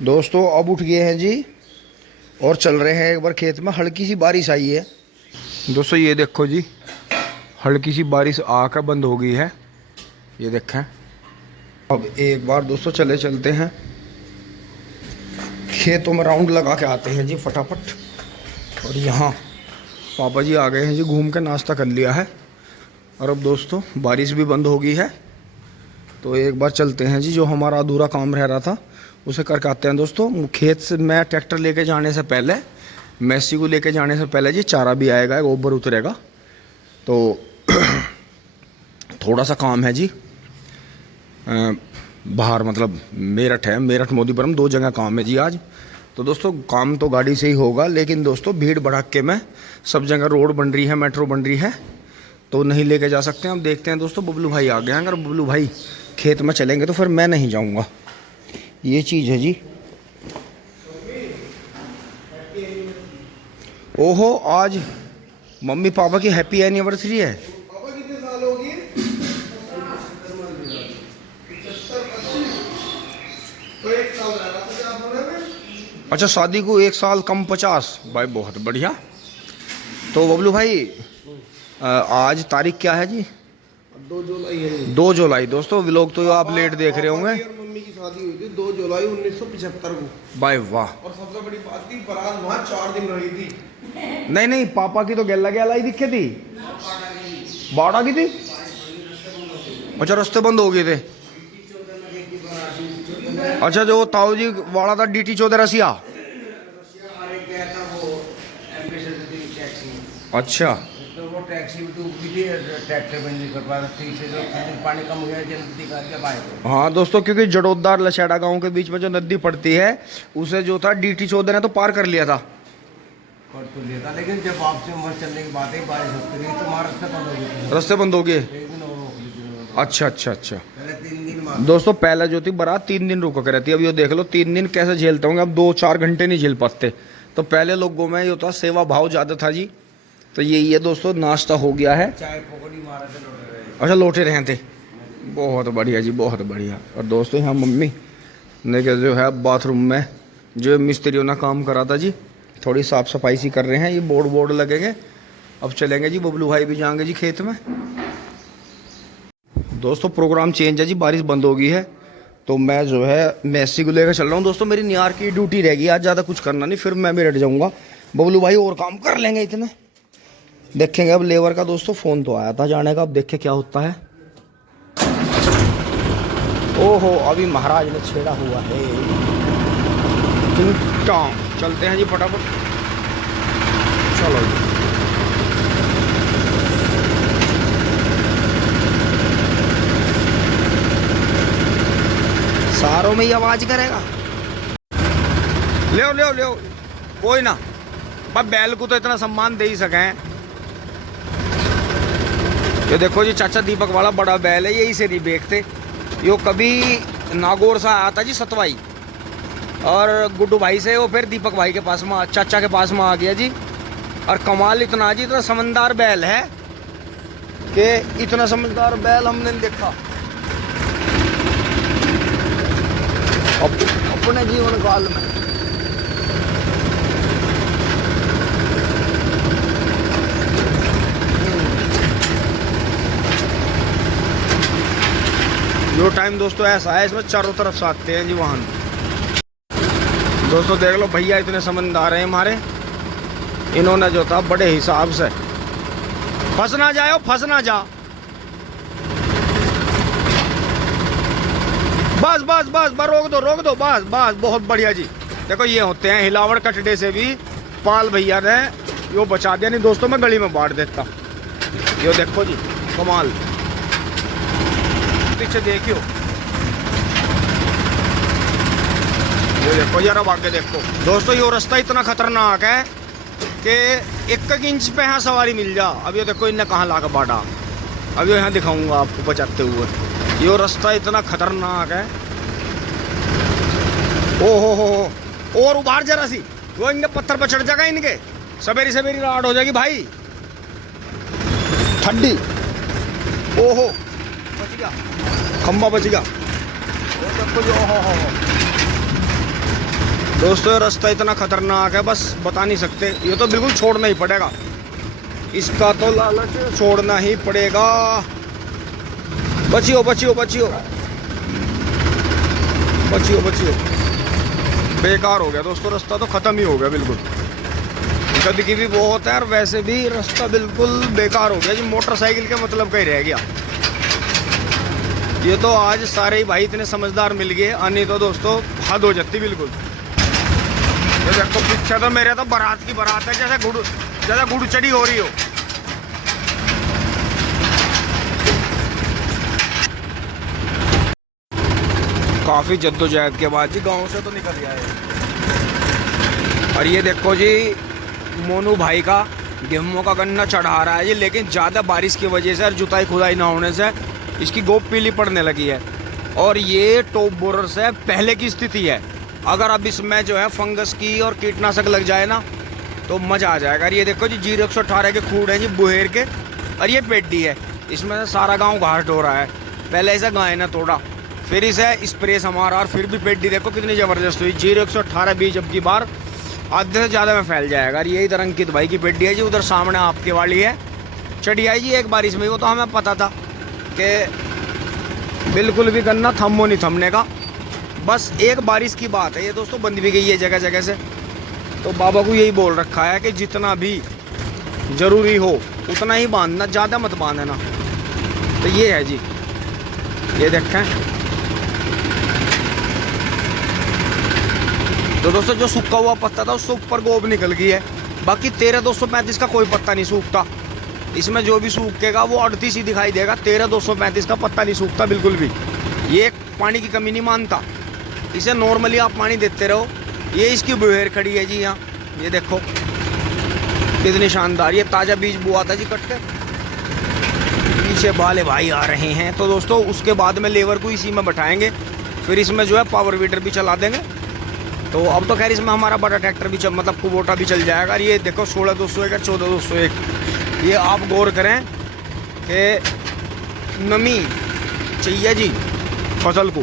दोस्तों अब उठ गए हैं जी और चल रहे हैं एक बार खेत में। हल्की सी बारिश आई है दोस्तों, ये देखो जी, हल्की सी बारिश आकर बंद हो गई है, ये देखें। अब एक बार दोस्तों चलते हैं खेतों में, राउंड लगा के आते हैं जी फटाफट। और यहाँ पापा जी आ गए हैं जी, घूम के नाश्ता कर लिया है। और अब दोस्तों बारिश भी बंद हो गई है, तो एक बार चलते हैं जी, जो हमारा अधूरा काम रह रहा था उसे करके आते हैं दोस्तों। खेत से मैं ट्रैक्टर लेके जाने से पहले, मैसी को लेके जाने से पहले जी चारा भी आएगा, गोबर उतरेगा, तो थोड़ा सा काम है जी। बाहर मतलब मेरठ है, मेरठ मोदीपुरम, दो जगह काम है जी आज। तो दोस्तों काम तो गाड़ी से ही होगा, लेकिन दोस्तों भीड़ भड़ाके में सब जगह रोड बन रही है, मेट्रो बन रही है, तो नहीं लेके जा सकते हैं। अब देखते हैं दोस्तों, बबलू भाई आ गए हैं। अगर बबलू भाई खेत में चलेंगे तो फिर मैं नहीं जाऊंगा, ये चीज़ है जी। ओहो, आज मम्मी पापा की हैप्पी एनिवर्सरी है। पापा कितने साल होगी? तो एक साल रहा 50 होने में। अच्छा, शादी को एक साल कम 50, भाई बहुत बढ़िया। तो बबलू भाई आज तारीख क्या है जी? 2 जुलाई है। 2 जुलाई दोस्तों, व्लॉग तो आप लेट देख रहे होंगे। मम्मी की शादी हुई थी 2 जुलाई 1975 को। भाई वाह। और सबसे बड़ी बात थी, बारात वहाँ 4 दिन रही थी। नहीं पापा की तो गैला ही दिखे थी, बाड़ा की थी। अच्छा, रास्ते बंद हो गए थे। अच्छा, जो ताऊ जी वाला था DT 14 रसिया। अच्छा, तो वो टैक्सी भी डूब गई थी, ट्रैक्टर बंद नहीं कर पा रहा थी, जो पानी कम हो गया जल्दी करके बाहर। हाँ दोस्तों, क्योंकि जड़ोदार लछेड़ा गांव के बीच में जो नदी पड़ती है, उसे जो था DT 14 ने तो पार कर लिया था। कर तो लिया था, लेकिन जब वापसी वहाँ चलने की बात है, बारिश होती रही तो वहाँ रास्ते बंद हो गए थे। रास्ते बंद हो गए। एक दिन और रोक ली थी। अच्छा। पहले 3 दिन दोस्तों पहले जो थी बारात 3 दिन रुका कर रहती है। अब ये देख लो 3 दिन कैसे झेलते होंगे, अब 2-4 घंटे नहीं झेल पाते। तो पहले लोगों में ये होता, सेवा भाव ज़्यादा था जी। तो यही है दोस्तों, नाश्ता हो गया है। चाय पकौड़ी मारा थे, लौट रहे। अच्छा, लौटे रहे थे, बहुत बढ़िया जी, बहुत बढ़िया। और दोस्तों यहाँ मम्मी ने क्या जो है बाथरूम में जो मिस्त्रियों ने काम करा था जी, थोड़ी साफ़ सफाई सी कर रहे हैं। ये बोर्ड लगेंगे, अब चलेंगे जी, बबलू भाई भी जाएंगे जी खेत में। दोस्तों प्रोग्राम चेंज है जी, बारिश बंद हो गई है, तो मैं जो है मैसी को लेकर चल रहा हूँ। दोस्तों मेरी नियार की ड्यूटी रहेगी आज, ज़्यादा कुछ करना नहीं, फिर मैं भी हट जाऊँगा। बबलू भाई और काम कर लेंगे इतने, देखेंगे। अब लेबर का दोस्तों फ़ोन तो आया था जाने का, अब देखें क्या होता है। ओहो, अभी महाराज ने छेड़ा हुआ है। चलते हैं जी फटाफट, चलो जी। सारों में ही आवाज करेगा। ले कोई ना, बस बैल को तो इतना सम्मान दे ही सके। ये देखो जी, चाचा दीपक वाला बड़ा बैल है, यही से नहीं बेचते। यो कभी नागौर से आया था जी सतवाई, और गुड्डू भाई से वो फिर दीपक भाई के पास में, चाचा के पास में आ गया जी। और कमाल इतना जी, इतना समझदार बैल है कि इतना समझदार बैल हमने नहीं देखा अपने जीवन काल में। जो टाइम दोस्तों ऐसा है, इसमें चारों तरफ से आते हैं जी वाहन। दोस्तों देख लो, भैया इतने समझदार हैं हमारे, इन्होंने जो था बड़े हिसाब से, फंस ना जाओ, फंस ना जा, बस रोक दो, बस बहुत बढ़िया जी। देखो ये होते हैं हिलावड़ कटड़े से भी पाल भैया ने यो बचा दिया, नहीं दोस्तों मैं गली में बांट देता। यो देखो जी कमाल, पीछे देखियो, ये देखो यार, अब आगे देखो दोस्तों। ये रास्ता इतना खतरनाक है कि 1 इंच पे यहाँ सवारी मिल जा। अब ये देखो इनने कहाँ ला के बांटा, अब यहाँ दिखाऊंगा आपको बचाते हुए। ये रास्ता इतना खतरनाक है। ओहो, और उबार जरा सी, वो इनके पत्थर पर चढ़ जाएगा, इनके सवेरी राड हो जाएगी भाई, ठंडी। ओहो, बच गया, खंबा बच गया। देखो जो, हो दोस्तों ये रास्ता इतना खतरनाक है, बस बता नहीं सकते। ये तो बिल्कुल छोड़ना ही पड़ेगा, इसका तो लालच छोड़ना ही पड़ेगा। बचियो बचियो बचियो बचियो बचियो। बेकार हो गया दोस्तों, रास्ता तो ख़त्म ही हो गया बिल्कुल। गंदगी भी बहुत है और वैसे भी रास्ता बिल्कुल बेकार हो गया जी। मोटरसाइकिल के मतलब का ही रह गया। ये तो आज सारे ही भाई इतने समझदार मिल गए, नहीं तो दोस्तों हद हो जाती बिल्कुल। ये देखो पीछे तो मेरे तो बारात की बारात है, जैसे गुड़चड़ी हो रही हो। काफ़ी जद्दोजहद के बाद जी गांव से तो निकल गया है। और ये देखो जी मोनू भाई का गेहूं का गन्ना चढ़ा रहा है जी, लेकिन ज़्यादा बारिश की वजह से और जुताई खुदाई ना होने से इसकी गोप पीली पड़ने लगी है। और ये टॉप बोरर से पहले की स्थिति है। अगर अब इसमें जो है फंगस की और कीटनाशक लग जाए ना तो मज़ा आ जाएगा। और ये देखो जी 0118 के खूड़ हैं जी बुहेर के, और ये पेड्डी है। इसमें से सारा गाँव घाट हो रहा है। पहले ऐसा गाय ने तोड़ा, फिर इसे स्प्रे हमारा, और फिर भी पेड्डी देखो कितनी ज़बरदस्त हुई। 0118 बीज अब की बार आधे से ज़्यादा में फैल जाएगा। और यही इधर अंकित भाई की पेड्डी है जी, उधर सामने आपके वाली है चढ़ी आई जी एक बारिश में। वो तो हमें पता था कि बिल्कुल भी गन्ना थमो नहीं थमने का, बस एक बारिश की बात है। ये दोस्तों बंद भी गई है जगह जगह से। तो बाबा को यही बोल रखा है कि जितना भी ज़रूरी हो उतना ही बांधना, ज़्यादा मत बांधना। तो ये है जी, ये देखें। तो दोस्तों जो सूखा हुआ पत्ता था उससे ऊपर गोब निकल गई है। बाकी 13235 का कोई पत्ता नहीं सूखता। इसमें जो भी सूखेगा वो 38 ही दिखाई देगा। 13235 का पत्ता नहीं सूखता बिल्कुल भी। ये पानी की कमी नहीं मानता, इसे नॉर्मली आप पानी देते रहो। ये इसकी बुहेर खड़ी है जी यहाँ, ये देखो कितनी शानदार। ये ताज़ा बीज बुआ था जी कट के। पीछे वाले भाई आ रहे हैं। तो दोस्तों उसके बाद में लेबर को इसी में बैठाएंगे, फिर इसमें जो है पावर वीडर भी चला देंगे। तो अब तो खैर इसमें हमारा बड़ा ट्रैक्टर भी मतलब कुबोटा भी चल जाएगा। और ये देखो 16201 और 14201। ये आप गौर करें कि नमी चाहिए जी फसल को,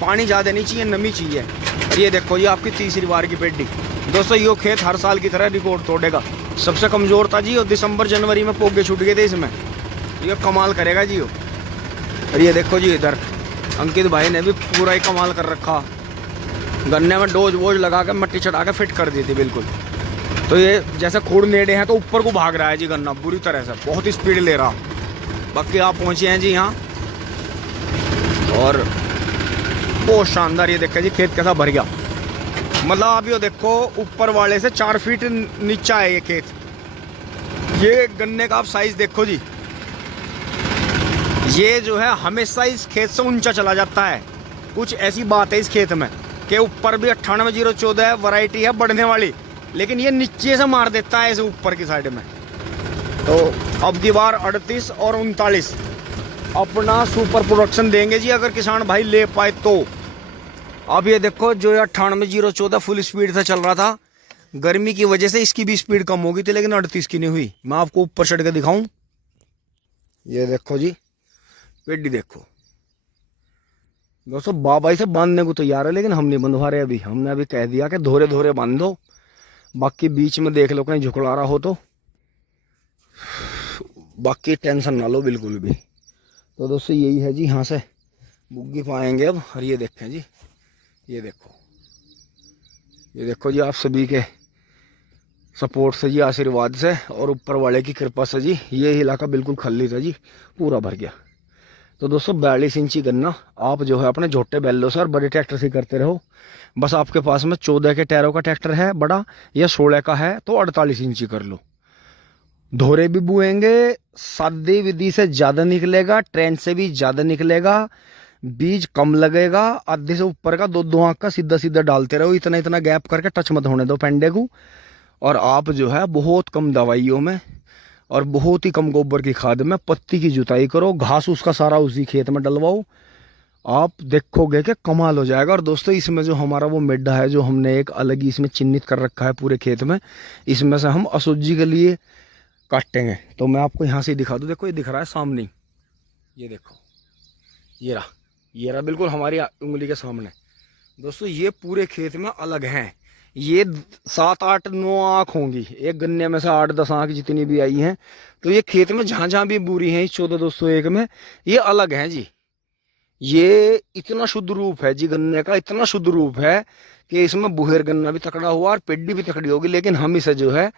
पानी ज़्यादा नहीं चाहिए, नमी चाहिए। और ये देखो ये आपकी तीसरी बार की पेड्डी। दोस्तों ये खेत हर साल की तरह रिकॉर्ड तोड़ेगा। सबसे कमज़ोर था जी, और दिसंबर जनवरी में पोगे छूट गए थे इसमें। ये कमाल करेगा जी वो। और ये देखो जी इधर अंकित भाई ने भी पूरा ही कमाल कर रखा। गन्ने में डोज वोज लगा के मट्टी चढ़ा के फिट कर दी थी बिल्कुल। तो ये जैसे खोड़ नेड़े हैं तो ऊपर को भाग रहा है जी गन्ना बुरी तरह से, बहुत स्पीड ले रहा। बाकी आप पहुँचे हैं जी यहाँ, और बहुत शानदार। ये देखा जी खेत कैसा भर गया। मतलब आप ये देखो ऊपर वाले से 4 फीट नीचा है ये खेत। ये गन्ने का आप साइज देखो जी। ये जो है हमेशा इस खेत से ऊंचा चला जाता है। कुछ ऐसी बात है इस खेत में कि ऊपर भी 98-014 वैरायटी है बढ़ने वाली, लेकिन ये नीचे से मार देता है इसे ऊपर की साइड में। तो अब की बार 38 और 39 अपना सुपर प्रोडक्शन देंगे जी, अगर किसान भाई ले पाए तो। अब ये देखो जो 98-014 फुल स्पीड से चल रहा था, गर्मी की वजह से इसकी भी स्पीड कम हो गई थी, लेकिन 38 की नहीं हुई। मैं आपको ऊपर चढ़ के दिखाऊं, ये देखो जी पेड्डी देखो। दोस्तों बाबा इसे बांधने को तैयार है, लेकिन हम नहीं बंधवा रहे अभी। हमने अभी कह दिया कि धोरे धोरे बांध दो, बाकी बीच में देख लो कहीं झुकला रहा हो तो, बाकी टेंशन ना लो बिल्कुल भी। तो दोस्तों यही है जी, यहाँ से बुग्गी पाएंगे अब। और ये देखें जी, ये देखो जी आप सभी के सपोर्ट से जी, आशीर्वाद से और ऊपर वाले की कृपा से जी ये इलाका बिल्कुल खाली था जी, पूरा भर गया। तो दोस्तों 42 इंची गन्ना आप जो है अपने छोटे बैलों से और बड़े ट्रैक्टर से करते रहो। बस आपके पास में 14 के टायरों का ट्रैक्टर है बड़ा, या 16 का है तो 48 इंची कर लो। धोरे भी बुएंगे, सादी विधि से ज़्यादा निकलेगा, ट्रेन से भी ज़्यादा निकलेगा, बीज कम लगेगा। आधे से ऊपर का 2-2 आँख का सीधा सीधा डालते रहो, इतना इतना गैप करके टच मत होने दो पेंडे को। और आप जो है बहुत कम दवाइयों में और बहुत ही कम गोबर की खाद में पत्ती की जुताई करो, घास उसका सारा उसी खेत में डलवाओ, आप देखोगे कि कमाल हो जाएगा। और दोस्तों इसमें जो हमारा वो मिड्डा है जो हमने एक अलग ही इसमें चिन्हित कर रखा है पूरे खेत में, इसमें से हम असुजी के लिए काटेंगे। तो मैं आपको यहाँ से दिखा दूँ, देखो ये दिख रहा है सामने, ये देखो ये रहा बिल्कुल हमारी उंगली के सामने। दोस्तों ये पूरे खेत में अलग हैं। ये 7 8 9 आँख होंगी एक गन्ने में से, 8 10 आँख जितनी भी आई हैं। तो ये खेत में जहाँ जहाँ भी बूरी हैं इस 14,201 में, ये अलग हैं जी। ये इतना शुद्ध रूप है जी गन्ने का, इतना शुद्ध रूप है कि इसमें बुहेर गन्ना भी तकड़ा हुआ और पेड्डी भी तकड़ी होगी। लेकिन हम इसे जो है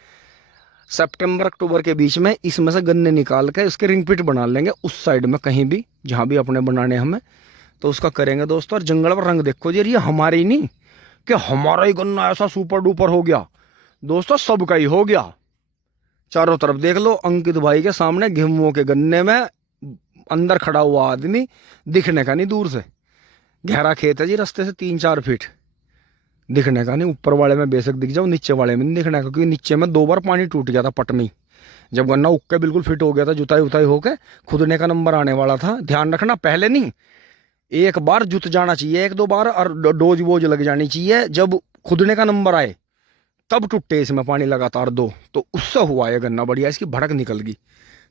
सितंबर अक्टूबर के बीच में इसमें से गन्ने निकाल के इसके रिंग पिट बना लेंगे उस साइड में कहीं भी जहाँ भी अपने बनाने हमें, तो उसका करेंगे दोस्तों। और जंगल पर रंग देखो जी, ये हमारे ही नहीं कि हमारा ही गन्ना ऐसा सुपर डुपर हो गया दोस्तों, सबका ही हो गया। चारों तरफ देख लो, अंकित भाई के सामने गेहूं के गन्ने में अंदर खड़ा हुआ आदमी दिखने का नहीं, दूर से। गहरा खेत है जी, रास्ते से 3 4 फीट, दिखने का नहीं। ऊपर वाले में बेशक दिख जाओ, नीचे वाले में नहीं दिखने का, क्योंकि नीचे में 2 बार पानी टूट गया था पट में, जब गन्ना उक्के बिल्कुल फिट हो गया था, जुताई उताई होके खुदने का नंबर आने वाला था। ध्यान रखना, पहले नहीं, एक बार जुत जाना चाहिए 1 2 बार, और डोज वोज लग जानी चाहिए। जब खुदने का नंबर आए तब टूटे इसमें पानी लगातार 2, तो उससे हुआ ये गन्ना बढ़िया, इसकी भड़क निकल गई।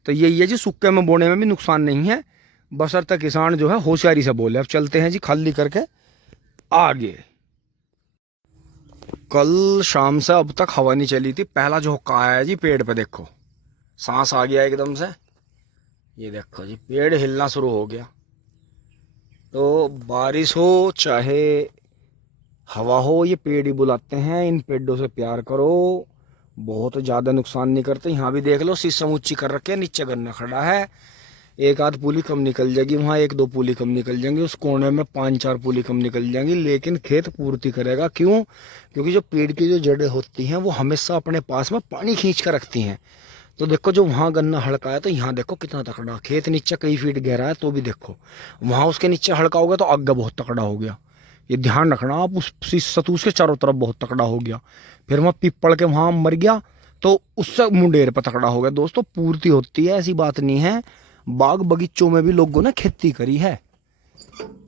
तो यही है जी, सुक्के में बोने में भी नुकसान नहीं है, बशर्ते किसान जो है होशियारी से बोले। अब चलते हैं जी खाली करके आगे। कल शाम से अब तक हवा नहीं चली थी, पहला झोंका आया है जी पेड़ पे, देखो सांस आ गया एकदम से। ये देखो जी पेड़ हिलना शुरू हो गया। तो बारिश हो चाहे हवा हो, ये पेड़ ही बुलाते हैं। इन पेड़ों से प्यार करो, बहुत ज़्यादा नुकसान नहीं करते। यहाँ भी देख लो शीशम ऊंची कर रखे, नीचे गन्ना खड़ा है। 1 आध पुली कम निकल जाएगी, वहाँ 1 2 पुली कम निकल जाएंगी, उस कोने में 5 4 पुली कम निकल जाएंगी, लेकिन खेत पूर्ति करेगा। क्यों? क्योंकि जो पेड़ की जो जड़ें होती हैं वो हमेशा अपने पास में पानी खींच कर रखती हैं। तो देखो जो वहाँ गन्ना हल्का है, तो यहाँ देखो कितना तकड़ा खेत, नीचे कई फीट गहरा है तो भी देखो, वहाँ उसके नीचे हल्का हो गया तो आगे बहुत तकड़ा हो गया। ये ध्यान रखना आप, उस सतूस के चारों तरफ बहुत तकड़ा हो गया। फिर वहाँ पीपल के वहाँ मर गया तो उससे मुंडेर पर तकड़ा हो गया। दोस्तों पूर्ति होती है, ऐसी बात नहीं है। बाग बगीचों में भी लोगों ने खेती करी है।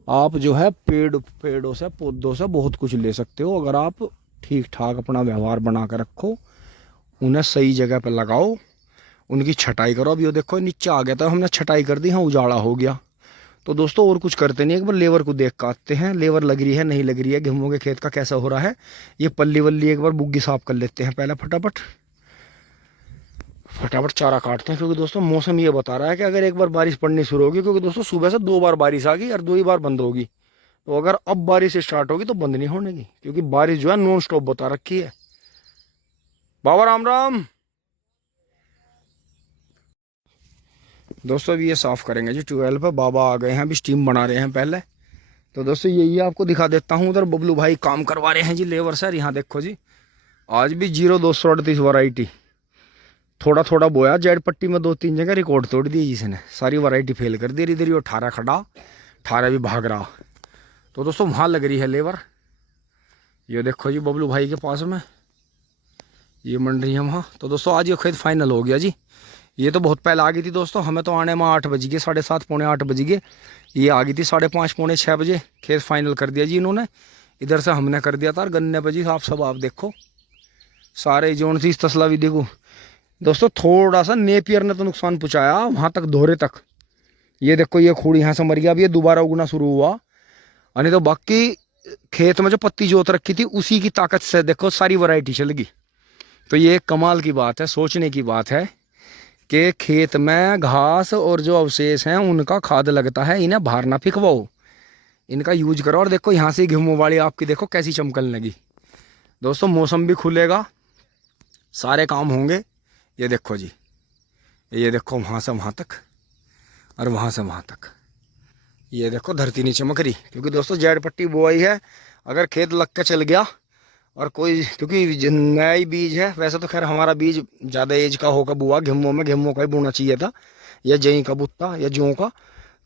आप जो है पेड़ों से पौधों से बहुत कुछ ले सकते हो, अगर आप ठीक ठाक अपना व्यवहार बना कर रखो, उन्हें सही जगह पर लगाओ, उनकी छटाई करो। अब ये देखो नीचे आ गया था, हमने छटाई कर दी, हाँ उजाड़ा हो गया। तो दोस्तों और कुछ करते नहीं, एक बार लेबर को देख कर आते हैं, लेबर लग रही है नहीं लग रही है, गेहूं के खेत का कैसा हो रहा है। ये पल्ली वल्ली एक बार बुग्गी साफ कर लेते हैं पहले, फटाफट चारा काटते हैं। क्योंकि दोस्तों मौसम ये बता रहा है कि अगर एक बार बारिश पड़नी शुरू होगी, क्योंकि दोस्तों सुबह से 2 बार बारिश आ गई और 2 ही बार बंद होगी, तो अगर अब बारिश स्टार्ट होगी तो बंद नहीं होने की, क्योंकि बारिश जो है नॉन स्टॉप बता रखी है। बाबा राम राम। दोस्तों अभी ये साफ करेंगे जी ट्यूबवेल पर, बाबा आ गए हैं, अभी स्टीम बना रहे हैं पहले। तो दोस्तों यही आपको दिखा देता हूँ, उधर बबलू भाई काम करवा रहे हैं जी लेबर सर। यहाँ देखो जी आज भी 0238 वैरायटी थोड़ा थोड़ा बोया, जेड पट्टी में 2 3 जगह रिकॉर्ड तोड़ दी जिसने, सारी वैरायटी फेल कर दी। इधर ये 18 खड़ा, 18 भी भाग रहा। तो दोस्तों वहाँ लग रही है लेबर, ये देखो जी बबलू भाई के पास में ये मंड रही है वहाँ। तो दोस्तों आज ये खेत फाइनल हो गया जी। ये तो बहुत पहले आ गई थी दोस्तों, हमें तो आने में 8 बज गए, 7:30 पौने 8 बज गए। ये आ गई थी 5:30 पौने 6 बजे, खेत फाइनल कर दिया जी इन्होंने। इधर से हमने कर दिया था, और गन्ने बजी आप सब आप देखो सारे जोन सी तसला भी देखो दोस्तों। थोड़ा सा नेपियर ने तो नुकसान पहुँचाया वहाँ तक, दोहरे तक। ये देखो ये खूड़ यहाँ से मर गया, अब ये दोबारा उगना शुरू हुआ। नहीं तो बाकी खेत में जो पत्ती जोत रखी थी उसी की ताकत से देखो सारी वैरायटी चल गई। तो ये कमाल की बात है, सोचने की बात है कि खेत में घास और जो अवशेष हैं उनका खाद लगता है, इन्हें बाहर ना फिकवाओ, इनका यूज करो। और देखो यहाँ से गेहूं वाली आपकी देखो कैसी चमकने लगी। दोस्तों मौसम भी खुलेगा, सारे काम होंगे। ये देखो जी, ये देखो वहाँ से वहाँ तक और वहाँ से वहाँ तक, ये देखो धरती नहीं चमक रही, क्योंकि दोस्तों जेड पट्टी बुआई है। अगर खेत लग के चल गया और कोई, क्योंकि नया ही बीज है, वैसे तो खैर हमारा बीज ज़्यादा एज का होगा बुआ, गेहूं का ही बोना चाहिए था, या जई का बुत्ता या जौ का,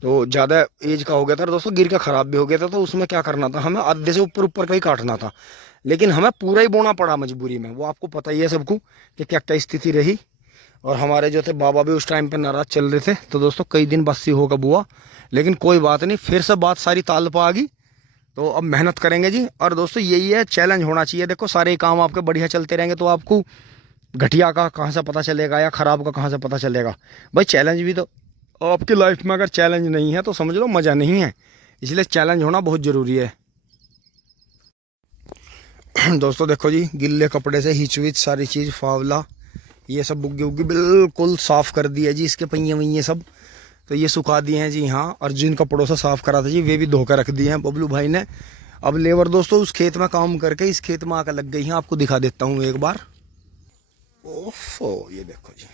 तो ज़्यादा एज का हो गया था दोस्तों, गिर का ख़राब भी हो गया था। तो उसमें क्या करना था, हमें आधे से ऊपर का ही काटना था, लेकिन हमें पूरा ही बोना पड़ा मजबूरी में। वो आपको पता ही है सबको कि क्या क्या स्थिति रही। और हमारे जो थे बाबा भी उस टाइम पर नाराज चल रहे थे। तो दोस्तों कई दिन बस्सी होगा बुआ, लेकिन कोई बात नहीं, फिर से बात सारी ताल पर आ गई। तो अब मेहनत करेंगे जी। और दोस्तों यही है, चैलेंज होना चाहिए। देखो सारे काम आपके बढ़िया चलते रहेंगे तो आपको घटिया का कहाँ से पता चलेगा या ख़राब का कहाँ से पता चलेगा। भाई चैलेंज भी तो आपकी लाइफ में, अगर चैलेंज नहीं है तो समझ लो मज़ा नहीं है। इसलिए चैलेंज होना बहुत ज़रूरी है। दोस्तों देखो जी, गिल्ले कपड़े से हिच विच सारी चीज़ फावला ये सब बुग्गी उग्गी बिल्कुल साफ़ कर दिया जी, इसके पहिए वहिए सब तो ये सुखा दिए हैं जी। हाँ, और जिन कपड़ों से साफ़ करा था जी वे भी धोकर रख दिए हैं बबलू भाई ने। अब लेबर दोस्तों उस खेत में काम करके इस खेत में आकर लग गई हैं, आपको दिखा देता हूँ एक बार। ओफो, ये देखो जी,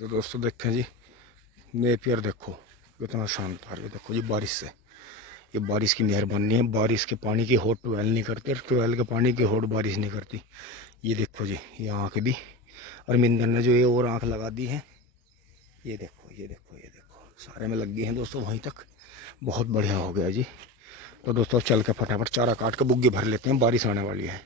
तो दोस्तों देखें जी नेपियर देखो कितना शानदार। ये देखो जी बारिश से, ये बारिश की मेहरबानी है। बारिश के पानी की होड़ ट्वेल नहीं करती, ट्वेल के पानी की होड़ बारिश नहीं करती। ये देखो जी, ये आँख भी अरमिंदर ने जो ये और आँख लगा दी है। ये देखो ये देखो ये देखो, सारे में लग गई हैं दोस्तों वहीं तक। बहुत बढ़िया हो गया जी। तो दोस्तों चल के फटाफट चारा काट के बुग्गी भर लेते हैं, बारिश आने वाली है।